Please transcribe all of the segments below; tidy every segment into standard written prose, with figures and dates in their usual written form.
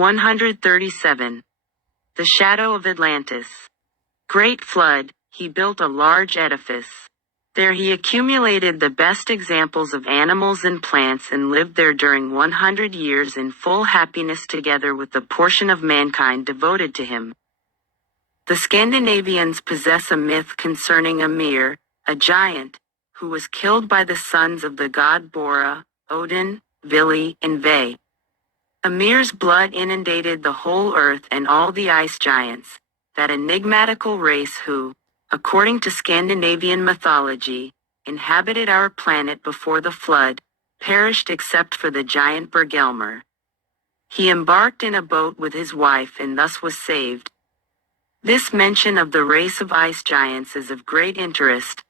137. The shadow of Atlantis. Great flood, he built a large edifice. There he accumulated the best examples of animals and plants and lived there during 100 years in full happiness together with the portion of mankind devoted to him. The Scandinavians possess a myth concerning Ymir, a giant, who was killed by the sons of the god Bora, Odin, Vili, and Ve. Ymir's blood inundated the whole earth and all the ice giants, that enigmatical race who, according to Scandinavian mythology, inhabited our planet before the flood, perished except for the giant Bergelmir. He embarked in a boat with his wife and thus was saved. This mention of the race of ice giants is of great interest.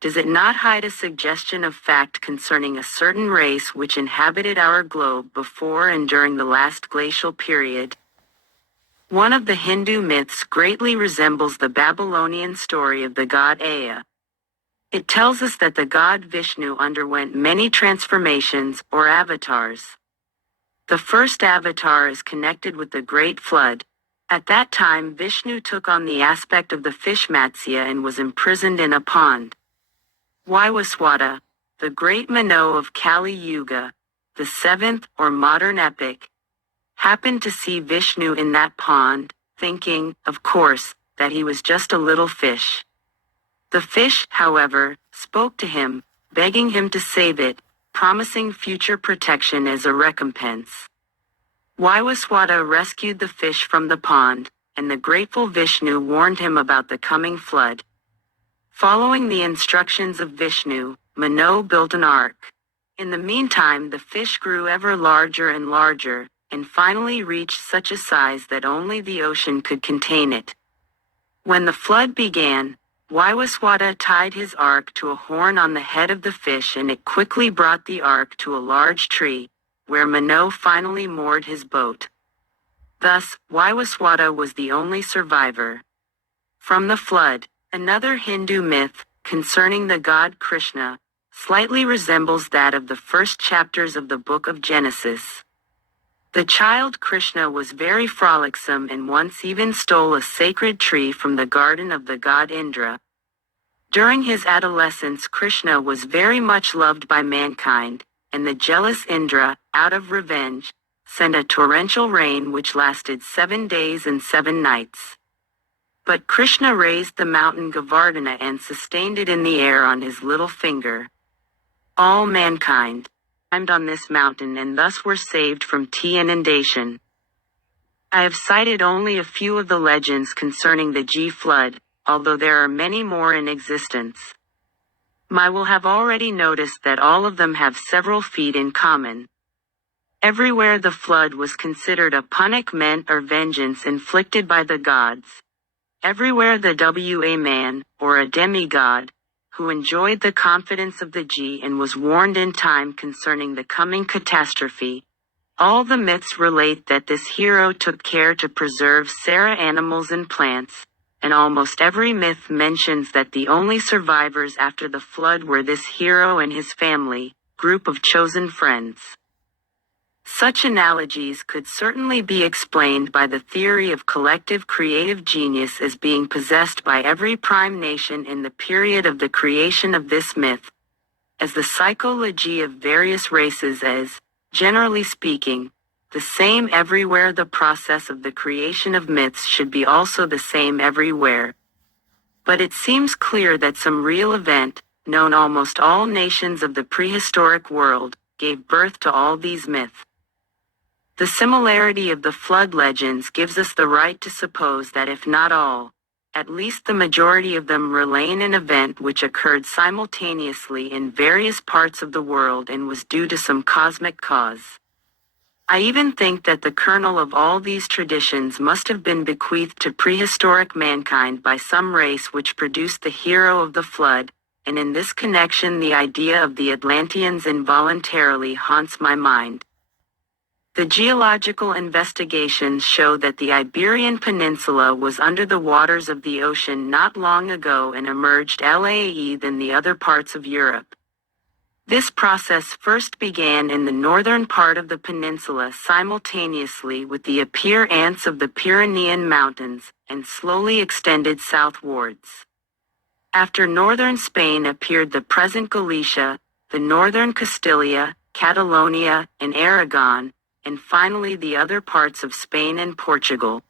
Does it not hide a suggestion of fact concerning a certain race which inhabited our globe before and during the last glacial period? One of the Hindu myths greatly resembles the Babylonian story of the god Ea. It tells us that the god Vishnu underwent many transformations or avatars. The first avatar is connected with the Great Flood. At that time Vishnu took on the aspect of the fish Matsya and was imprisoned in a pond. Vaivasvata, the great Mano of Kali Yuga, the seventh or modern epic, happened to see Vishnu in that pond, thinking, of course, that he was just a little fish. The fish, however, spoke to him, begging him to save it, promising future protection as a recompense. Vaivasvata rescued the fish from the pond, and the grateful Vishnu warned him about the coming flood. Following the instructions of Vishnu, Mano built an ark. In the meantime the fish grew ever larger and larger, and finally reached such a size that only the ocean could contain it. When the flood began, Vaivasvata tied his ark to a horn on the head of the fish and it quickly brought the ark to a large tree, where Mano finally moored his boat. Thus, Vaivasvata was the only survivor. From the flood, another Hindu myth, concerning the god Krishna, slightly resembles that of the first chapters of the book of Genesis. The child Krishna was very frolicsome and once even stole a sacred tree from the garden of the god Indra. During his adolescence Krishna was very much loved by mankind, and the jealous Indra, out of revenge, sent a torrential rain which lasted 7 days and 7 nights. But Krishna raised the mountain Govardhana and sustained it in the air on his little finger. All mankind climbed on this mountain and thus were saved from inundation. I have cited only a few of the legends concerning the G flood, although there are many more in existence. I will have already noticed that all of them have several feet in common. Everywhere the flood was considered a punishment or vengeance inflicted by the gods. Everywhere the a man, or a demigod, who enjoyed the confidence of the G and was warned in time concerning the coming catastrophe. All the myths relate that this hero took care to preserve Sarah animals and plants, and almost every myth mentions that the only survivors after the flood were this hero and his family, group of chosen friends. Such analogies could certainly be explained by the theory of collective creative genius as being possessed by every prime nation in the period of the creation of this myth, as the psychology of various races is, generally speaking, the same everywhere. The process of the creation of myths should be also the same everywhere. But it seems clear that some real event, known almost all nations of the prehistoric world, gave birth to all these myths. The similarity of the flood legends gives us the right to suppose that if not all, at least the majority of them relate an event which occurred simultaneously in various parts of the world and was due to some cosmic cause. I even think that the kernel of all these traditions must have been bequeathed to prehistoric mankind by some race which produced the hero of the flood, and in this connection the idea of the Atlanteans involuntarily haunts my mind. The geological investigations show that the Iberian Peninsula was under the waters of the ocean not long ago and emerged later than the other parts of Europe. This process first began in the northern part of the peninsula simultaneously with the appearance of the Pyrenean Mountains, and slowly extended southwards. After northern Spain appeared the present Galicia, the northern Castilla, Catalonia, and Aragon, and finally the other parts of Spain and Portugal.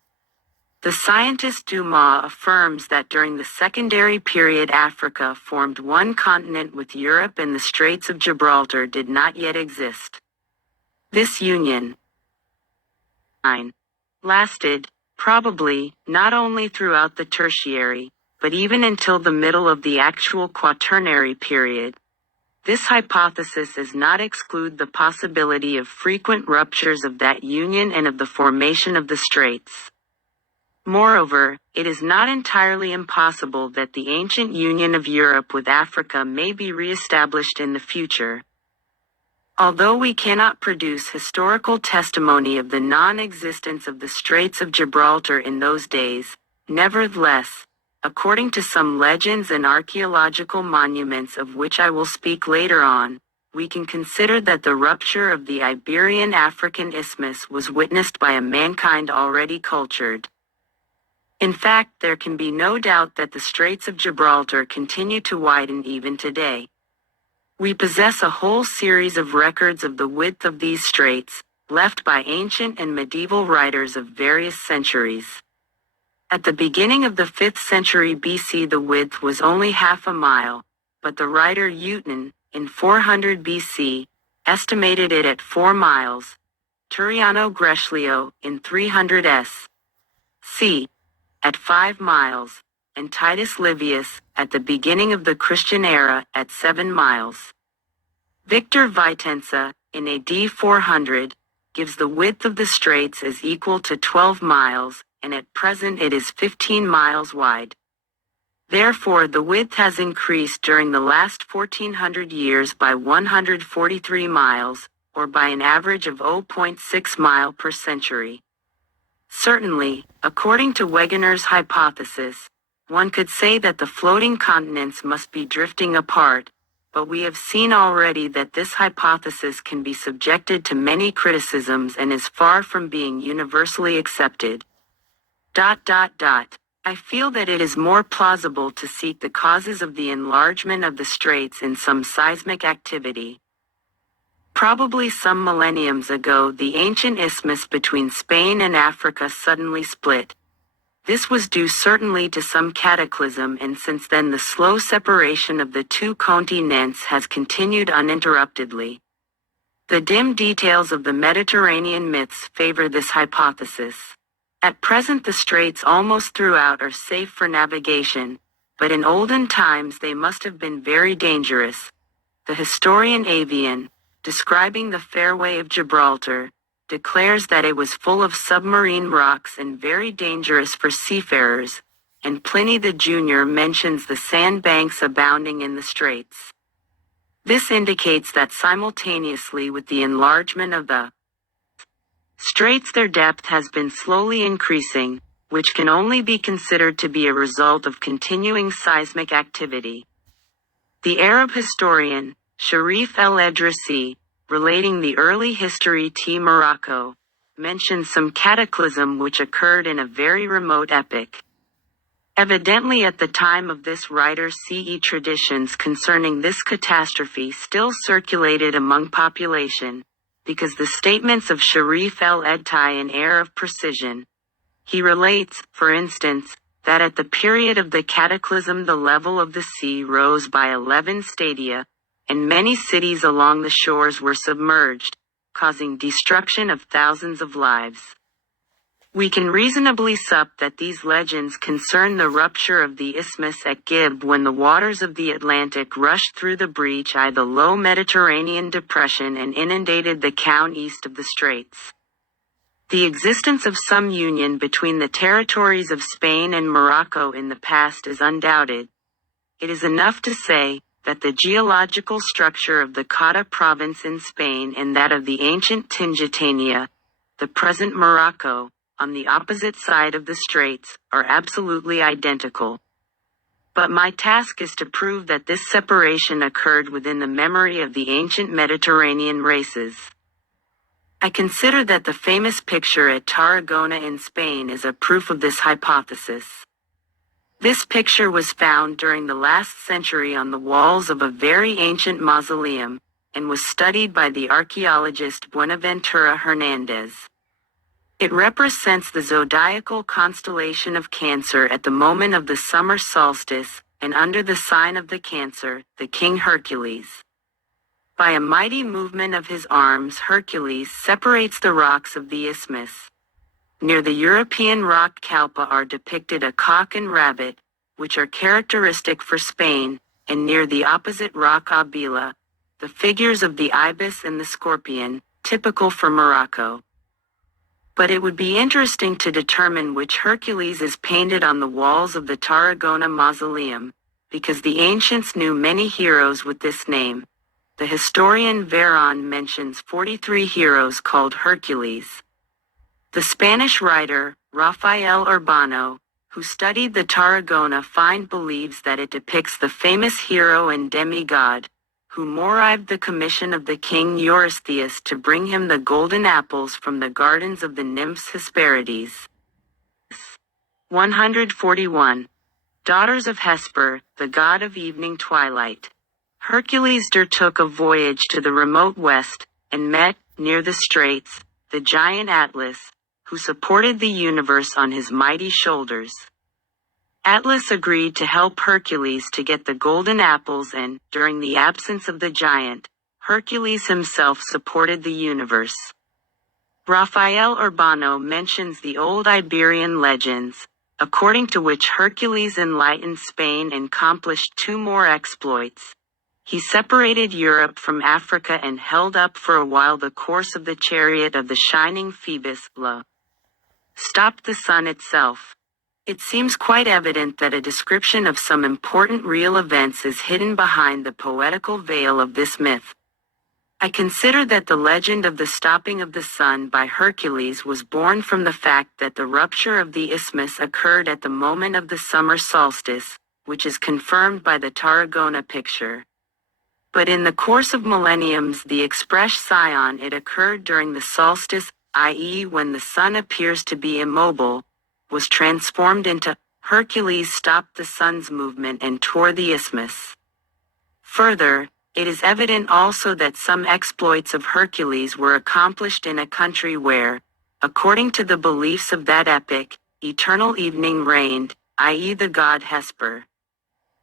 The scientist Dumas affirms that during the secondary period Africa formed one continent with Europe, and the Straits of Gibraltar did not yet exist. This union lasted, probably, not only throughout the Tertiary, but even until the middle of the actual Quaternary period. This hypothesis does not exclude the possibility of frequent ruptures of that union and of the formation of the straits. Moreover, it is not entirely impossible that the ancient union of Europe with Africa may be re-established in the future. Although we cannot produce historical testimony of the non-existence of the Straits of Gibraltar in those days, nevertheless, according to some legends and archaeological monuments of which I will speak later on, we can consider that the rupture of the Iberian-African isthmus was witnessed by a mankind already cultured. In fact, there can be no doubt that the Straits of Gibraltar continue to widen even today. We possess a whole series of records of the width of these straits, left by ancient and medieval writers of various centuries. At the beginning of the 5th century BC the width was only half a mile, but the writer Euton, in 400 BC, estimated it at 4 miles, Turiano Greslio, in 300 c. at 5 miles, and Titus Livius, at the beginning of the Christian era, at 7 miles. Victor Vitensa, in AD 400, gives the width of the straits as equal to 12 miles, and at present it is 15 miles wide. Therefore the width has increased during the last 1400 years by 143 miles, or by an average of 0.6 mile per century. Certainly, according to Wegener's hypothesis, one could say that the floating continents must be drifting apart, but we have seen already that this hypothesis can be subjected to many criticisms and is far from being universally accepted. I feel that it is more plausible to seek the causes of the enlargement of the straits in some seismic activity. Probably some millenniums ago the ancient isthmus between Spain and Africa suddenly split. This was due certainly to some cataclysm, and since then the slow separation of the two continents has continued uninterruptedly. The dim details of the Mediterranean myths favor this hypothesis. At present the straits almost throughout are safe for navigation, but in olden times they must have been very dangerous. The historian Avian, describing the fairway of Gibraltar, declares that it was full of submarine rocks and very dangerous for seafarers, and Pliny the Junior mentions the sandbanks abounding in the straits. This indicates that simultaneously with the enlargement of the straits their depth has been slowly increasing, which can only be considered to be a result of continuing seismic activity. The Arab historian, Sharif el-Edrisi, relating the early history to Morocco, mentions some cataclysm which occurred in a very remote epoch. Evidently at the time of this writer CE traditions concerning this catastrophe still circulated among population, because the statements of Sharif el-Ed tie an air of precision. He relates, for instance, that at the period of the cataclysm the level of the sea rose by 11 stadia, and many cities along the shores were submerged, causing destruction of thousands of lives. We can reasonably sup that these legends concern the rupture of the isthmus at Gib when the waters of the Atlantic rushed through the breach I the low Mediterranean depression and inundated the Coun east of the straits. The existence of some union between the territories of Spain and Morocco in the past is undoubted. It is enough to say that the geological structure of the Ceuta province in Spain and that of the ancient Tingitania, the present Morocco, on the opposite side of the straits, are absolutely identical. But my task is to prove that this separation occurred within the memory of the ancient Mediterranean races. I consider that the famous picture at Tarragona in Spain is a proof of this hypothesis. This picture was found during the last century on the walls of a very ancient mausoleum, and was studied by the archaeologist Buenaventura Hernandez. It represents the zodiacal constellation of Cancer at the moment of the summer solstice, and under the sign of the Cancer, the king Hercules. By a mighty movement of his arms, Hercules separates the rocks of the isthmus. Near the European rock Calpa are depicted a cock and rabbit, which are characteristic for Spain, and near the opposite rock Abila, the figures of the ibis and the scorpion, typical for Morocco. But it would be interesting to determine which Hercules is painted on the walls of the Tarragona mausoleum, because the ancients knew many heroes with this name. The historian Veron mentions 43 heroes called Hercules. The Spanish writer, Rafael Urbano, who studied the Tarragona find believes that it depicts the famous hero and demigod, who morived the commission of the king Eurystheus to bring him the golden apples from the gardens of the nymphs Hesperides. 141. Daughters of Hesper, the god of evening twilight. Hercules took a voyage to the remote west, and met, near the straits, the giant Atlas, who supported the universe on his mighty shoulders. Atlas agreed to help Hercules to get the golden apples and, during the absence of the giant, Hercules himself supported the universe. Rafael Urbano mentions the old Iberian legends, according to which Hercules enlightened Spain and accomplished two more exploits. He separated Europe from Africa and held up for a while the course of the chariot of the shining Phoebus, stopped the sun itself. It seems quite evident that a description of some important real events is hidden behind the poetical veil of this myth. I consider that the legend of the stopping of the sun by Hercules was born from the fact that the rupture of the isthmus occurred at the moment of the summer solstice, which is confirmed by the Tarragona picture. But in the course of millenniums the express scion it occurred during the solstice, i.e. when the sun appears to be immobile, was transformed into Hercules stopped the sun's movement and tore the isthmus. Further, it is evident also that some exploits of Hercules were accomplished in a country where, according to the beliefs of that epoch, eternal evening reigned, i.e. the god Hesper.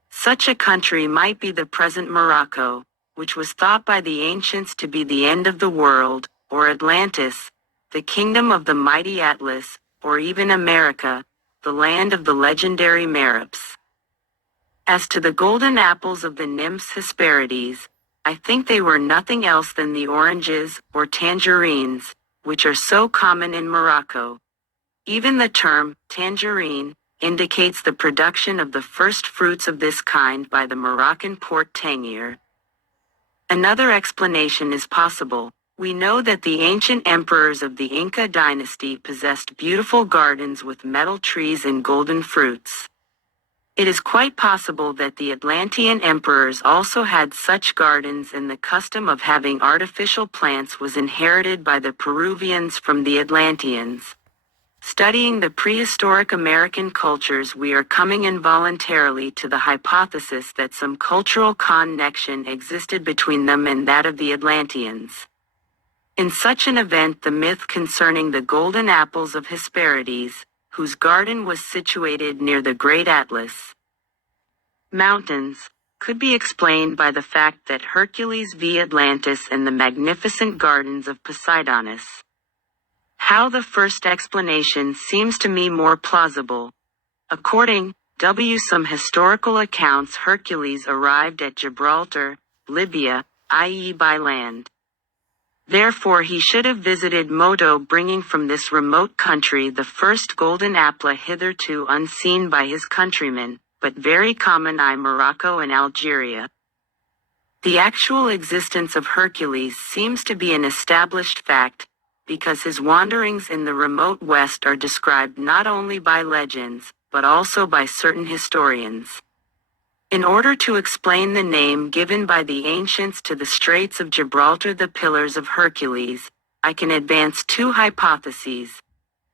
Such a country might be the present Morocco, which was thought by the ancients to be the end of the world, or Atlantis, the kingdom of the mighty Atlas, or even America, the land of the legendary Merops. As to the golden apples of the nymphs Hesperides, I think they were nothing else than the oranges, or tangerines, which are so common in Morocco. Even the term, tangerine, indicates the production of the first fruits of this kind by the Moroccan port Tangier. Another explanation is possible. We know that the ancient emperors of the Inca dynasty possessed beautiful gardens with metal trees and golden fruits. It is quite possible that the Atlantean emperors also had such gardens, and the custom of having artificial plants was inherited by the Peruvians from the Atlanteans. Studying the prehistoric American cultures, we are coming involuntarily to the hypothesis that some cultural connection existed between them and that of the Atlanteans. In such an event, the myth concerning the golden apples of Hesperides, whose garden was situated near the Great Atlas Mountains, could be explained by the fact that Hercules v. Atlantis and the magnificent gardens of Poseidonus. How the first explanation seems to me more plausible. According to some historical accounts, Hercules arrived at Gibraltar, Libya, i.e. by land. Therefore he should have visited Modo, bringing from this remote country the first golden apple hitherto unseen by his countrymen, but very common in Morocco and Algeria. The actual existence of Hercules seems to be an established fact, because his wanderings in the remote West are described not only by legends, but also by certain historians. In order to explain the name given by the ancients to the Straits of Gibraltar, the Pillars of Hercules, I can advance two hypotheses.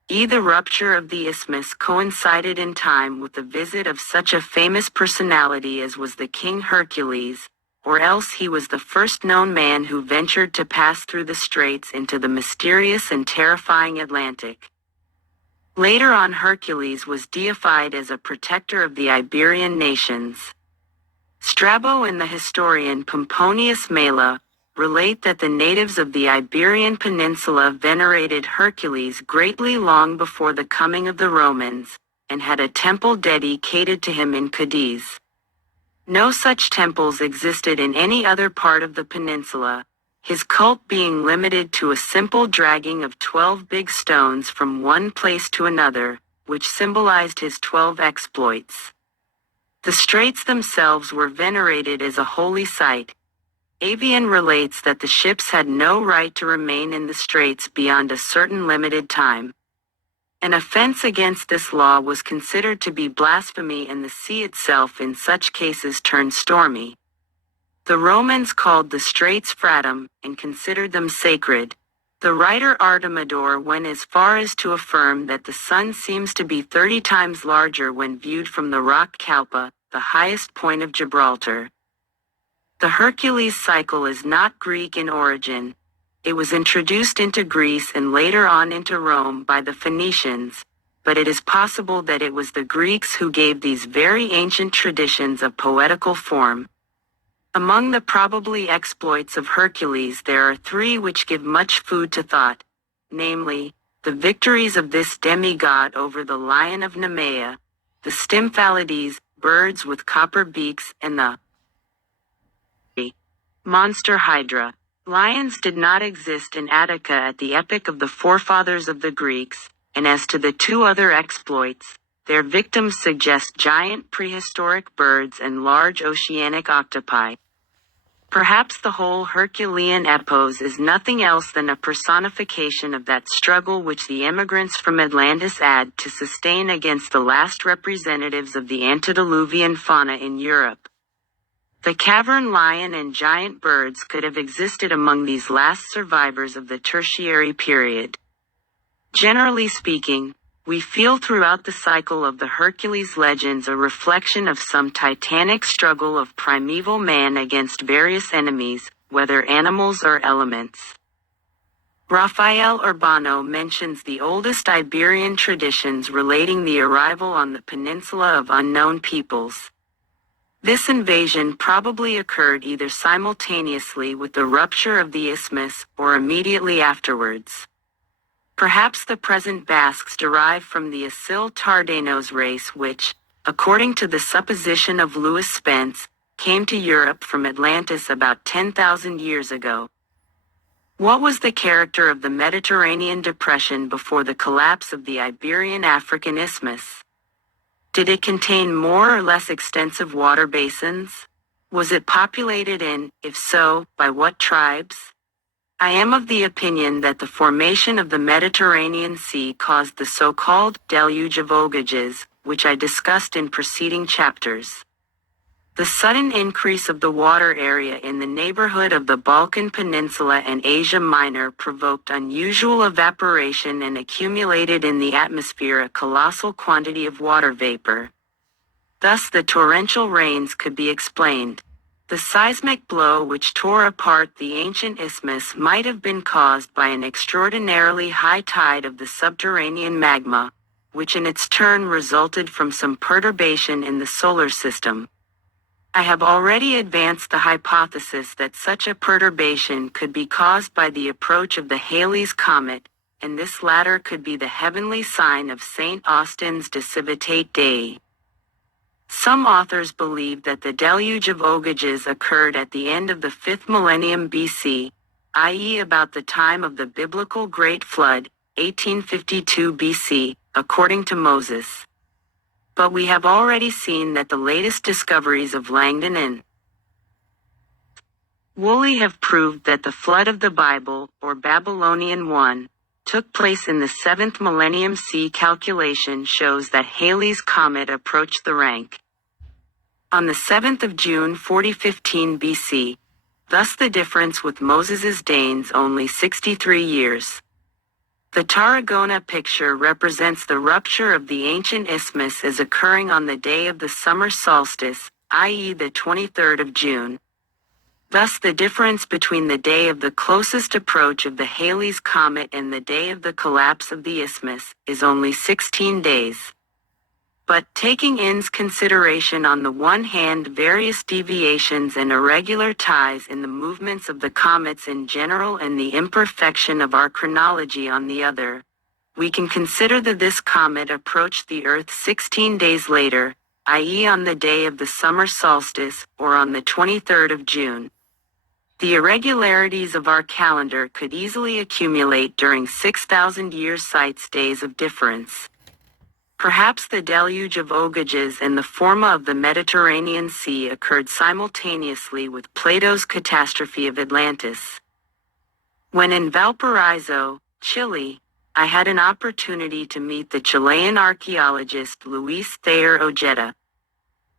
The rupture of the isthmus coincided in time with the visit of such a famous personality as was the King Hercules, or else he was the first known man who ventured to pass through the straits into the mysterious and terrifying Atlantic. Later on, Hercules was deified as a protector of the Iberian nations. Strabo and the historian Pomponius Mela relate that the natives of the Iberian Peninsula venerated Hercules greatly long before the coming of the Romans, and had a temple dedicated to him in Cadiz. No such temples existed in any other part of the peninsula, his cult being limited to a simple dragging of 12 big stones from one place to another, which symbolized his 12 exploits. The straits themselves were venerated as a holy site. Avian relates that the ships had no right to remain in the straits beyond a certain limited time. An offense against this law was considered to be blasphemy, and the sea itself in such cases turned stormy. The Romans called the straits fratum, and considered them sacred. The writer Artemidor went as far as to affirm that the sun seems to be 30 times larger when viewed from the rock Calpa, the highest point of Gibraltar. The Hercules cycle is not Greek in origin. It was introduced into Greece and later on into Rome by the Phoenicians, but it is possible that it was the Greeks who gave these very ancient traditions a poetical form. Among the probably exploits of Hercules there are three which give much food to thought, namely, the victories of this demigod over the lion of Nemea, the Stymphalides, birds with copper beaks, and the monster Hydra. Lions did not exist in Attica at the epoch of the forefathers of the Greeks, and as to the two other exploits, their victims suggest giant prehistoric birds and large oceanic octopi. Perhaps the whole Herculean epos is nothing else than a personification of that struggle which the emigrants from Atlantis had to sustain against the last representatives of the antediluvian fauna in Europe. The cavern lion and giant birds could have existed among these last survivors of the Tertiary period. Generally speaking, we feel throughout the cycle of the Hercules legends a reflection of some titanic struggle of primeval man against various enemies, whether animals or elements. Rafael Urbano mentions the oldest Iberian traditions relating the arrival on the peninsula of unknown peoples. This invasion probably occurred either simultaneously with the rupture of the isthmus or immediately afterwards. Perhaps the present Basques derive from the Asil Tardanos race which, according to the supposition of Louis Spence, came to Europe from Atlantis about 10,000 years ago. What was the character of the Mediterranean depression before the collapse of the Iberian-African isthmus? Did it contain more or less extensive water basins? Was it populated and, if so, by what tribes? I am of the opinion that the formation of the Mediterranean Sea caused the so-called deluge of ogages, which I discussed in preceding chapters. The sudden increase of the water area in the neighborhood of the Balkan Peninsula and Asia Minor provoked unusual evaporation and accumulated in the atmosphere a colossal quantity of water vapor. Thus the torrential rains could be explained. The seismic blow which tore apart the ancient isthmus might have been caused by an extraordinarily high tide of the subterranean magma, which in its turn resulted from some perturbation in the solar system. I have already advanced the hypothesis that such a perturbation could be caused by the approach of the Halley's Comet, and this latter could be the heavenly sign of St. Austin's De Civitate Dei. Some authors believe that the deluge of ogages occurred at the end of the 5th millennium BC, i.e. about the time of the biblical Great Flood, 1852 BC, according to Moses. But we have already seen that the latest discoveries of Langdon and Woolley have proved that the flood of the Bible, or Babylonian 1, took place in the 7th millennium C. Calculation shows that Halley's Comet approached the rank. on the 7th of June 4015 BC. Thus the difference with Moses's Danes only 63 years. The Tarragona picture represents the rupture of the ancient isthmus as occurring on the day of the summer solstice, i.e. the 23rd of June. Thus the difference between the day of the closest approach of the Halley's Comet and the day of the collapse of the isthmus is only 16 days. But, taking into consideration on the one hand various deviations and irregular ties in the movements of the comets in general and the imperfection of our chronology on the other, we can consider that this comet approached the Earth 16 days later, i.e. on the day of the summer solstice, or on the 23rd of June. The irregularities of our calendar could easily accumulate during 6,000 years sites days of difference. Perhaps the deluge of Ogyges and the forma of the Mediterranean Sea occurred simultaneously with Plato's catastrophe of Atlantis. When in Valparaiso, Chile, I had an opportunity to meet the Chilean archaeologist Luis Thayer Ojeda.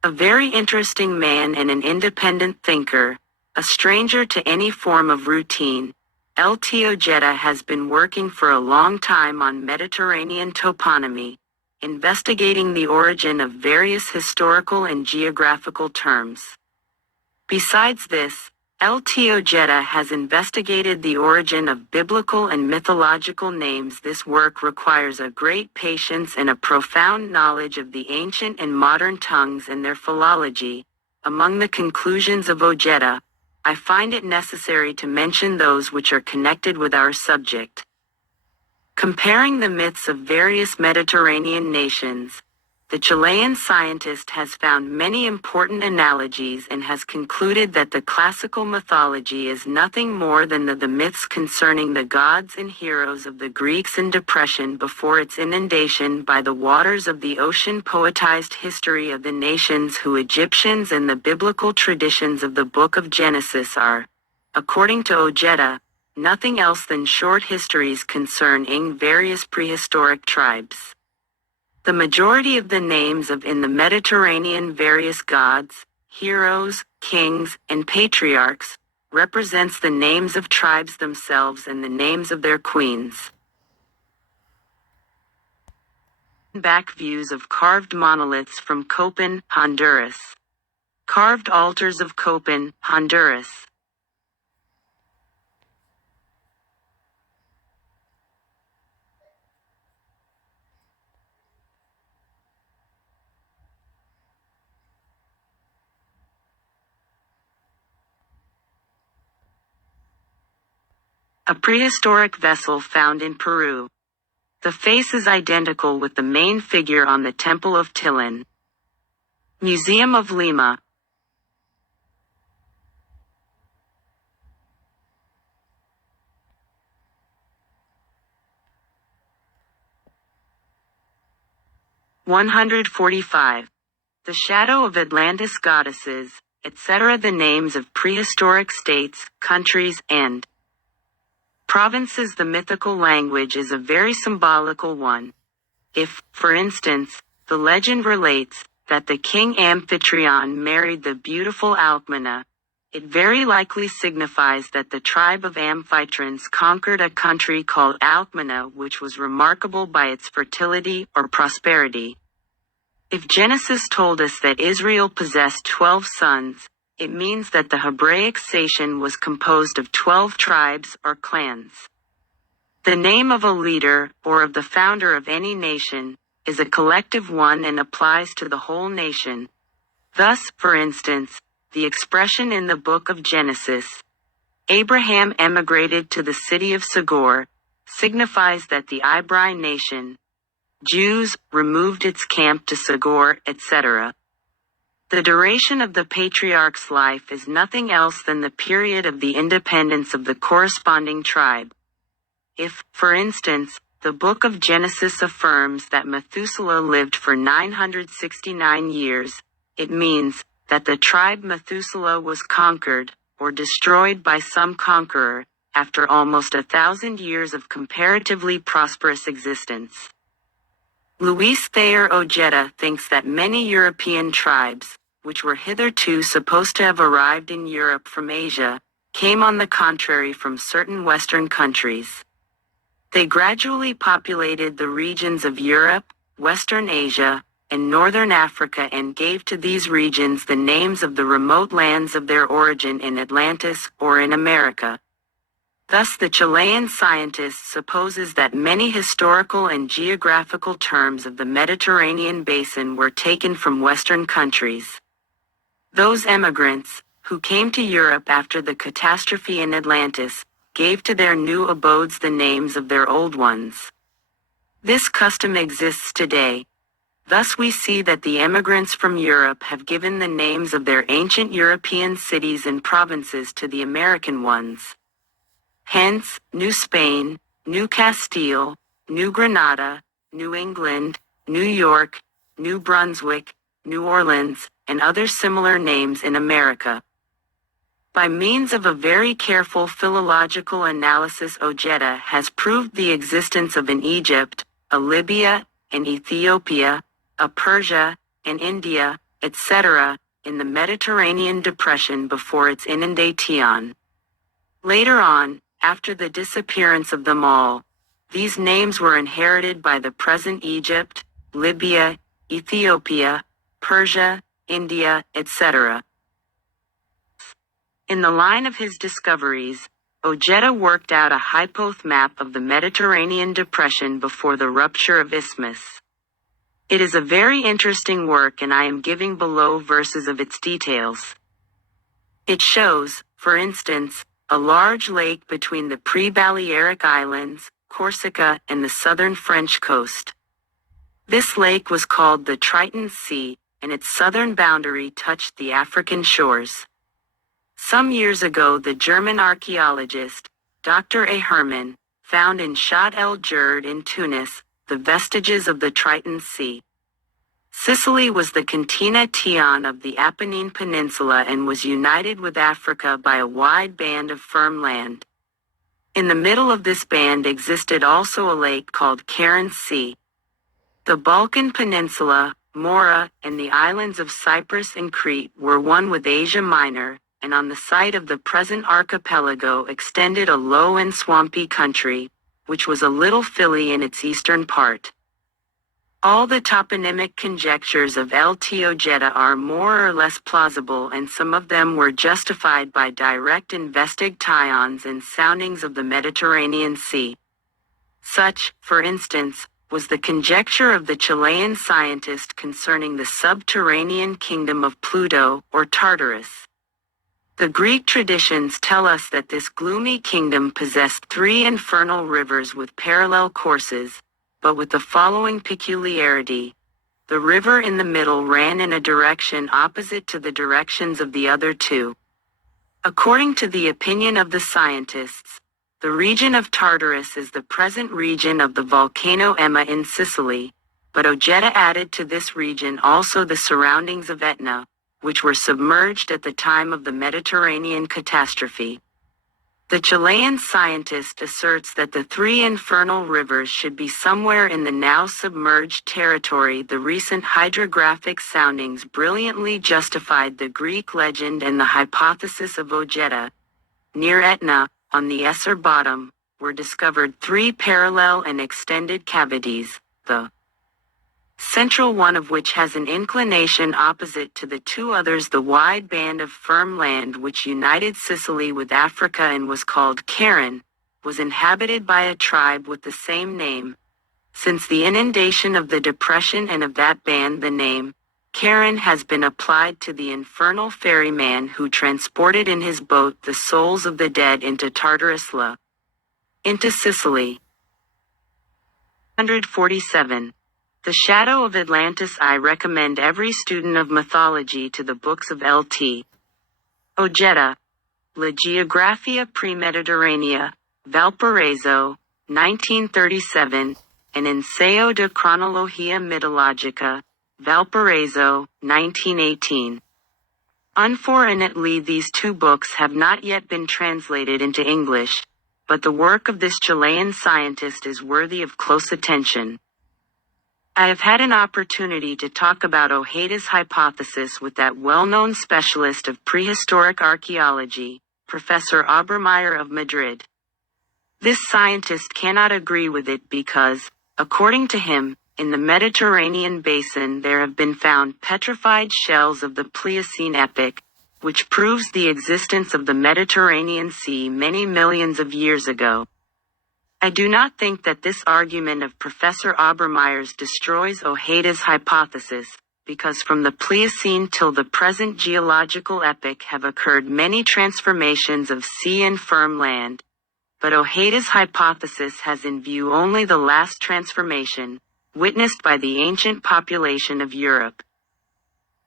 A very interesting man and an independent thinker, a stranger to any form of routine, Lt. Ojeda has been working for a long time on Mediterranean toponymy, investigating the origin of various historical and geographical terms. Besides this, Lt. Ojeda has investigated the origin of biblical and mythological names. This work requires a great patience and a profound knowledge of the ancient and modern tongues and their philology. Among the conclusions of Ojeda, I find it necessary to mention those which are connected with our subject. Comparing the myths of various Mediterranean nations, the Chilean scientist has found many important analogies and has concluded that the classical mythology is nothing more than the myths concerning the gods and heroes of the Greeks and depression before its inundation by the waters of the ocean. Poetized history of the nations who Egyptians and the biblical traditions of the Book of Genesis are, according to Ojeda, nothing else than short histories concerning various prehistoric tribes. The majority of the names of in the Mediterranean various gods, heroes, kings, and patriarchs represents the names of tribes themselves and the names of their queens. Back views of carved monoliths from Copan, Honduras. Carved altars of Copan, Honduras. A prehistoric vessel found in Peru. The face is identical with the main figure on the Temple of Tilin. Museum of Lima. (145) The shadow of Atlantis goddesses, etc. The names of prehistoric states, countries, and provinces. The mythical language is a very symbolical one. If, for instance, the legend relates that the king Amphitryon married the beautiful Alcmena, it very likely signifies that the tribe of Amphitrons conquered a country called Alcmena, which was remarkable by its fertility or prosperity. If Genesis told us that Israel possessed 12 sons, it means that the Hebraic nation was composed of 12 tribes or clans. The name of a leader, or of the founder of any nation, is a collective one and applies to the whole nation. Thus, for instance, the expression in the book of Genesis, Abraham emigrated to the city of Segor, signifies that the Ibri nation, Jews, removed its camp to Segor, etc. The duration of the patriarch's life is nothing else than the period of the independence of the corresponding tribe. If, for instance, the book of Genesis affirms that Methuselah lived for 969 years, it means that the tribe Methuselah was conquered, or destroyed by some conqueror, after almost 1,000 years of comparatively prosperous existence. Luis Thayer Ojeda thinks that many European tribes, which were hitherto supposed to have arrived in Europe from Asia, came on the contrary from certain Western countries. They gradually populated the regions of Europe, Western Asia, and Northern Africa and gave to these regions the names of the remote lands of their origin in Atlantis or in America. Thus the Chilean scientist supposes that many historical and geographical terms of the Mediterranean basin were taken from Western countries. Those emigrants, who came to Europe after the catastrophe in Atlantis, gave to their new abodes the names of their old ones. This custom exists today. Thus we see that the emigrants from Europe have given the names of their ancient European cities and provinces to the American ones. Hence, New Spain, New Castile, New Granada, New England, New York, New Brunswick, New Orleans, and other similar names in America. By means of a very careful philological analysis, Ojeda has proved the existence of an Egypt, a Libya, an Ethiopia, a Persia, an India, etc., in the Mediterranean depression before its inundation. Later on, after the disappearance of them all, these names were inherited by the present Egypt, Libya, Ethiopia, Persia, India, etc. In the line of his discoveries, Ojeda worked out a hypoth map of the Mediterranean depression before the rupture of Isthmus. It is a very interesting work and I am giving below verses of its details. It shows, for instance, a large lake between the pre-Balearic Islands, Corsica, and the southern French coast. This lake was called the Triton Sea, and its southern boundary touched the African shores. Some years ago the German archaeologist, Dr. A. Hermann, found in Shat el Jerd in Tunis, the vestiges of the Triton Sea. Sicily was the cantina Tion of the Apennine Peninsula and was united with Africa by a wide band of firm land. In the middle of this band existed also a lake called Charon's Sea. The Balkan Peninsula, Mora, and the islands of Cyprus and Crete were one with Asia Minor, and on the site of the present archipelago extended a low and swampy country, which was a little hilly in its eastern part. All the toponymic conjectures of L.T. Ojeda are more or less plausible, and some of them were justified by direct investigations and soundings of the Mediterranean Sea. Such, for instance, was the conjecture of the Chilean scientist concerning the subterranean kingdom of Pluto, or Tartarus. The Greek traditions tell us that this gloomy kingdom possessed 3 infernal rivers with parallel courses, but with the following peculiarity: the river in the middle ran in a direction opposite to the directions of the other 2. According to the opinion of the scientists, the region of Tartarus is the present region of the volcano Etna in Sicily, but Ojeda added to this region also the surroundings of Etna, which were submerged at the time of the Mediterranean catastrophe. The Chilean scientist asserts that the 3 infernal rivers should be somewhere in the now submerged territory. The recent hydrographic soundings brilliantly justified the Greek legend and the hypothesis of Ojeda. Near Etna, on the Esser bottom, were discovered 3 parallel and extended cavities, the central one of which has an inclination opposite to the 2 others. The wide band of firm land which united Sicily with Africa and was called Charon, was inhabited by a tribe with the same name. Since the inundation of the depression and of that band, the name Charon has been applied to the infernal ferryman who transported in his boat the souls of the dead into Tartarus, into Sicily. 147. The Shadow of Atlantis. I recommend every student of mythology to the books of L.T. Ojeda, La Geografia Premediterranea, Valparaiso, 1937, and Ensayo de Cronología Mitológica, Valparaiso, 1918. Unfortunately, these 2 books have not yet been translated into English, but the work of this Chilean scientist is worthy of close attention. I have had an opportunity to talk about Ojeda's hypothesis with that well-known specialist of prehistoric archaeology, Professor Obermeyer of Madrid. This scientist cannot agree with it because, according to him, in the Mediterranean basin there have been found petrified shells of the Pliocene epoch, which proves the existence of the Mediterranean Sea many millions of years ago. I do not think that this argument of Professor Obermeyer's destroys Ojeda's hypothesis, because from the Pliocene till the present geological epoch have occurred many transformations of sea and firm land. But Ojeda's hypothesis has in view only the last transformation, witnessed by the ancient population of Europe.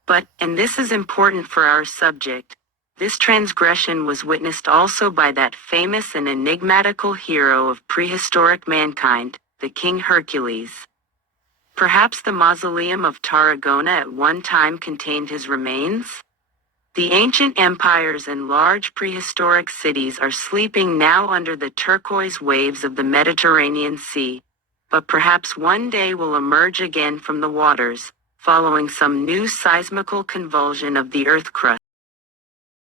But, and this is important for our subject, this transgression was witnessed also by that famous and enigmatical hero of prehistoric mankind, the King Hercules. Perhaps the mausoleum of Tarragona at one time contained his remains? The ancient empires and large prehistoric cities are sleeping now under the turquoise waves of the Mediterranean Sea, but perhaps one day will emerge again from the waters, following some new seismical convulsion of the earth crust.